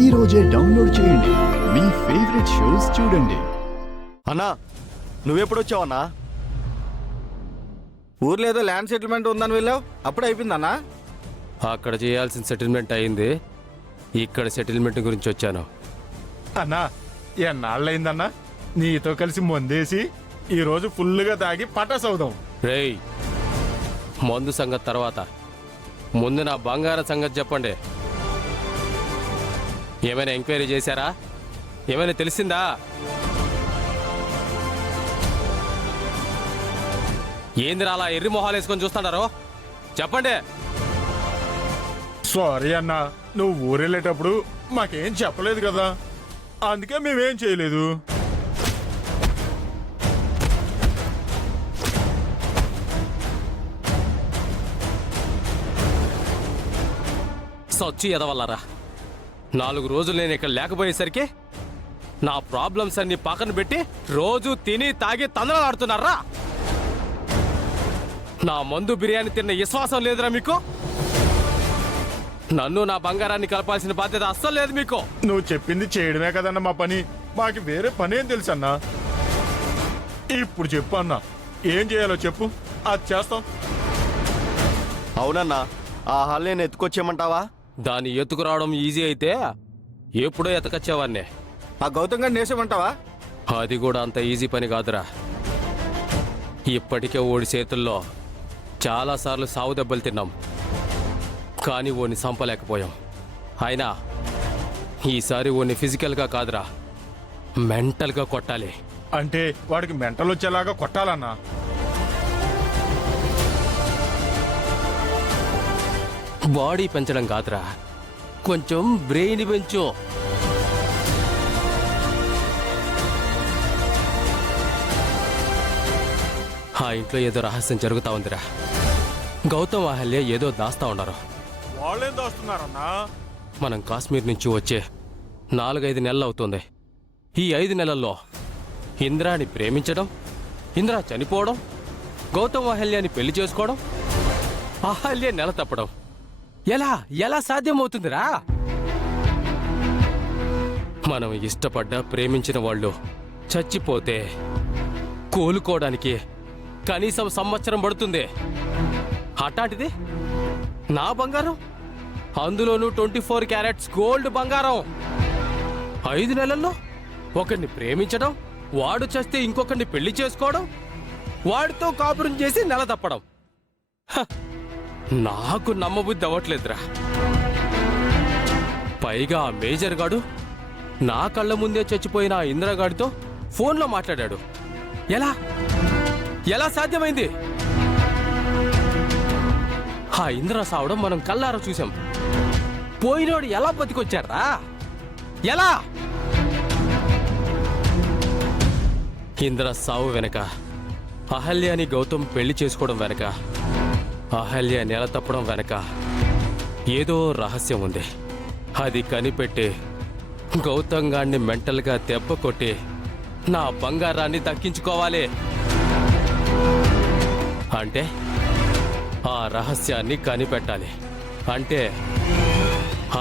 ఈ రోజే డౌన్లోడ్ చేయండి. మీ ఫేవరెట్ షోస్ చూడండి. అన్నా నువ్వెప్పుడు వచ్చావన్నా? ఊర్లో ఏదో ల్యాండ్ సెటిల్మెంట్ ఉందని వెళ్ళావు, అప్పుడు అయిపోయిందన్నా? అక్కడ చేయాల్సిన సెటిల్మెంట్ అయింది, ఇక్కడ సెటిల్మెంట్ గురించి వచ్చాను. అన్నా ఎన్నాళ్ళయిందన్నా నీతో కలిసి మందేసి ఈరోజు ఫుల్గా తాగి పటాస్ అవుదాం. రేయ్, మందు సంగతి తర్వాత ముందు నా బంగారం సంగతి చెప్పండి. ఏమైనా ఎంక్వైరీ చేశారా? ఏమైనా తెలిసిందా? ఏందిరా అలా ఎర్రి మొహాలు వేసుకొని చూస్తున్నారు? చెప్పండి. సారీ అన్నా, నువ్వు ఊరెళ్ళేటప్పుడు మాకేం చెప్పలేదు కదా, అందుకే మేమేం చేయలేదు. సొచ్చి ఎదవల్లారా, 4 రోజులు నేను ఇక్కడ లేకపోయేసరికి నా ప్రాబ్లమ్స్ అన్ని పక్కన పెట్టి రోజు తిని తాగి తందనాడుతున్నారా? నా మందు బిర్యానీ తిన్న విశ్వాసం లేదురా మీకు? నన్ను నా బంగారాన్ని కలపాల్సిన బాధ్యత అస్సలు లేదు మీకు. నువ్వు చెప్పింది చేయడమే కదన్నా మా పని, మాకు వేరే పని ఏం తెలుసు అన్నా. ఇప్పుడు చెప్పు అన్నా, ఏం చేయాలో చెప్పు, అది చేస్తాం. అవునన్నా, ఆ హాల్ నేను ఎత్తుకొచ్చేయమంటావా? దాన్ని ఎత్తుకురావడం ఈజీ అయితే ఎప్పుడో ఎతకచ్చేవాన్నే. ఆ గౌతమ్ గారిని నేసేమంటావా? అది కూడా అంత ఈజీ పని కాదురా. ఇప్పటికే ఓడి చేతుల్లో చాలాసార్లు సావు దెబ్బలు తిన్నాం, కానీ ఓని సంపలేకపోయాం. అయినా ఈసారి ఓని ఫిజికల్గా కాదురా, మెంటల్గా కొట్టాలి. అంటే వాడికి మెంటల్ వచ్చేలాగా కొట్టాలన్నా. బాడీ పెంచడం కాదురా, కొంచెం బ్రెయిన్ పెంచు. ఆ ఇంట్లో ఏదో రహస్యం జరుగుతా ఉందిరా. గౌతమ్ అహల్య ఏదో దాస్తా ఉన్నారు. వాళ్ళేం దాస్తున్నారన్నా? మనం కాశ్మీర్ నుంచి వచ్చే 4-5 నెలలు అవుతుంది. ఈ 5 నెలల్లో ఇంద్రాని ప్రేమించడం, ఇంద్ర చనిపోవడం, గౌతమ్ అహల్యాని పెళ్లి చేసుకోవడం, అహల్య నెల తప్పడం ఎలా ఎలా సాధ్యమవుతుందిరా? మనం ఇష్టపడ్డ ప్రేమించిన వాళ్ళు చచ్చిపోతే కోలుకోవడానికి కనీసం సంవత్సరం పడుతుంది. అట్లాంటిది నా బంగారం, అందులోనూ 24 క్యారెట్స్ గోల్డ్ బంగారం, 5 నెలల్లో ఒకరిని ప్రేమించడం, వాడు చస్తే ఇంకొకరిని పెళ్లి చేసుకోవడం, వాడితో కాపురం చేసి నెల తప్పడం. నాకు నమ్మబుద్ధి అవ్వట్లేదురా. పైగా ఆ మేజర్ గాడు నా కళ్ళ ముందే చచ్చిపోయిన ఆ ఇంద్రగాడితో ఫోన్లో మాట్లాడాడు. ఎలా ఎలా సాధ్యమైంది? ఆ ఇంద్ర సావడం మనం కళ్ళారా చూసాం. పోయినోడు ఎలా బతికొచ్చారా? ఎలా? ఇంద్ర సావు వెనక, అహల్యాని గౌతమ్ పెళ్లి చేసుకోవడం వెనక, అహల్య నెల తప్పడం వెనక ఏదో రహస్యం ఉంది. అది కనిపెట్టి గౌతమ్ గాడిని మెంటల్గా దెబ్బ కొట్టి నా బంగారాన్ని దక్కించుకోవాలి. అంటే ఆ రహస్యాన్ని కనిపెట్టాలి. అంటే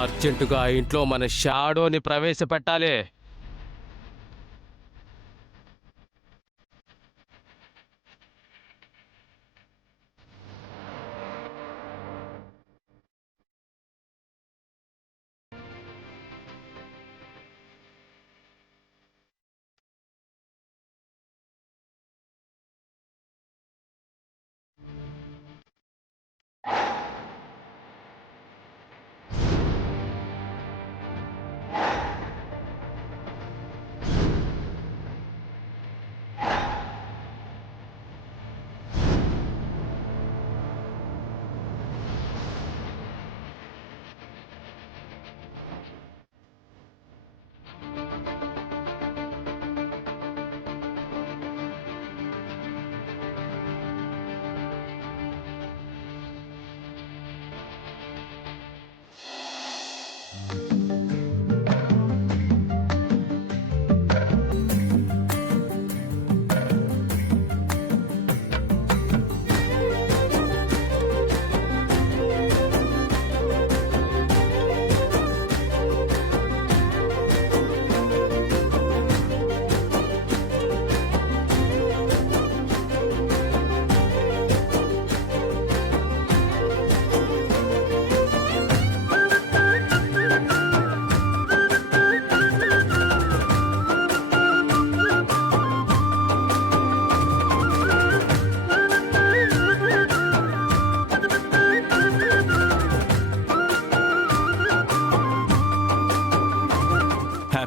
అర్జెంటుగా ఆ ఇంట్లో మన షాడోని ప్రవేశపెట్టాలి.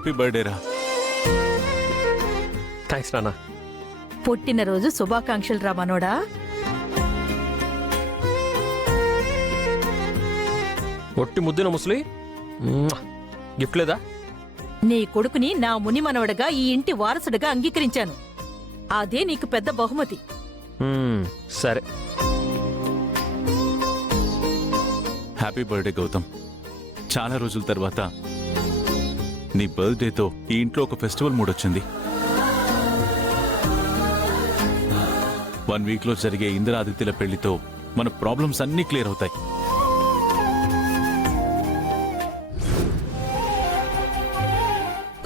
హ్యాపీ బర్త్డే రా. థ్యాంక్స్ నాన్న. పుట్టినరోజు శుభాకాంక్షలు రా మనోడా. ఒట్టి ముద్దున ముసలి గిఫ్ట్ లేదా? నీ కొడుకుని నా ముని మనవడగా ఈ ఇంటి వారసుడిగా అంగీకరించాను. అదే నీకు పెద్ద బహుమతి. సరే. Happy birthday Gautam. చాలా రోజుల తర్వాత నీ బర్త్డేతో ఈ ఇంట్లో ఒక ఫెస్టివల్ మూడ్ వచ్చింది. 1 వీక్ లో జరిగే ఇంద్రాదిత్యుల పెళ్లితో మన ప్రాబ్లమ్స్ అన్నీ క్లియర్ అవుతాయి.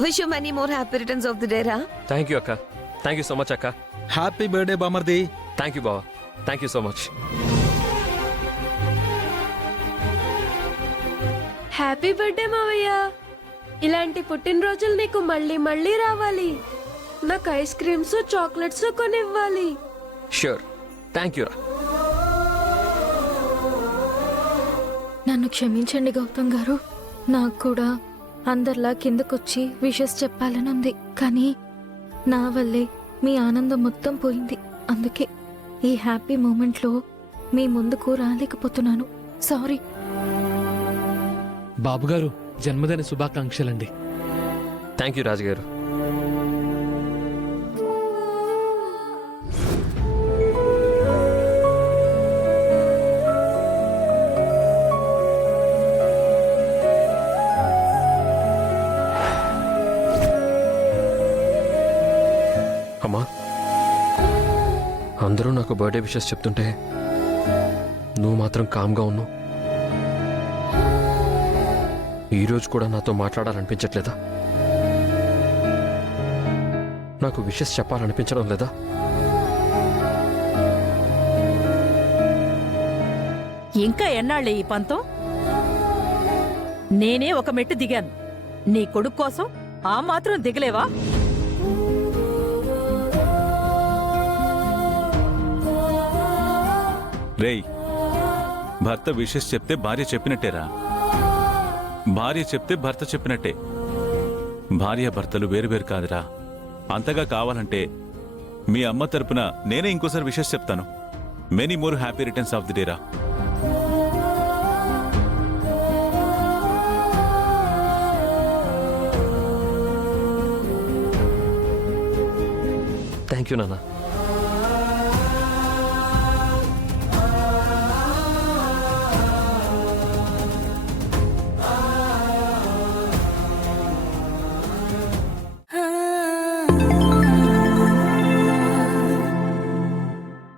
Wish you many more happy returns of the day, Ra. Thank you అక్క. థ్యాంక్ యూ సో మచ్ అక్క. హ్యాపీ బర్త్డే బామర్ది. థ్యాంక్ యూ బావా. Thank you so much. Happy birthday మావయ్య. ఇలాంటి పుట్టినరోజులు నీకు మళ్ళీ మళ్ళీ రావాలి. నాకు ఐస్ క్రీమ్స్ చాక్లెట్స్ కొనివ్వాలి. ష్యూర్. థ్యాంక్ యూ రా. నన్ను క్షమించండి గౌతమ్ గారు. నాకు కూడా అందరిలా కిందకొచ్చి విషెస్ చెప్పాలనుంది, కానీ నా వల్లే మీ ఆనందం మొత్తం పోయింది. అందుకే ఈ హ్యాపీ మూమెంట్లో మీ ముందుకు రాలేకపోతున్నాను. సారీ. బాబుగారు జన్మదిన శుభాకాంక్షలండి. థ్యాంక్ యూ రాజుగారు. అమ్మా, అందరూ నాకు బర్త్డే విషెస్ చెప్తుంటే నువ్వు మాత్రం కామ్గా ఉన్నావు. ఈరోజు కూడా నాతో మాట్లాడాలనిపించట్లేదా? నాకు విషెస్ చెప్పాలనిపించడం లేదా? ఇంకా ఎన్నాళ్ళే ఈ పంతం? నేనే ఒక మెట్టు దిగాను. నీ కొడుకు కోసం ఆ మాత్రం దిగలేవా? రేయ్, భర్త విషెస్ చెప్తే భార్య చెప్పినట్టేరా. భార్య చెప్తే భర్త చెప్పినట్టే. భార్య భర్తలు వేరువేరు కాదురా. అంతగా కావాలంటే మీ అమ్మ తరపున నేనే ఇంకోసారి విషెస్ చెప్తాను. Many more happy returns of the day రా. థ్యాంక్ యూ నాన్న.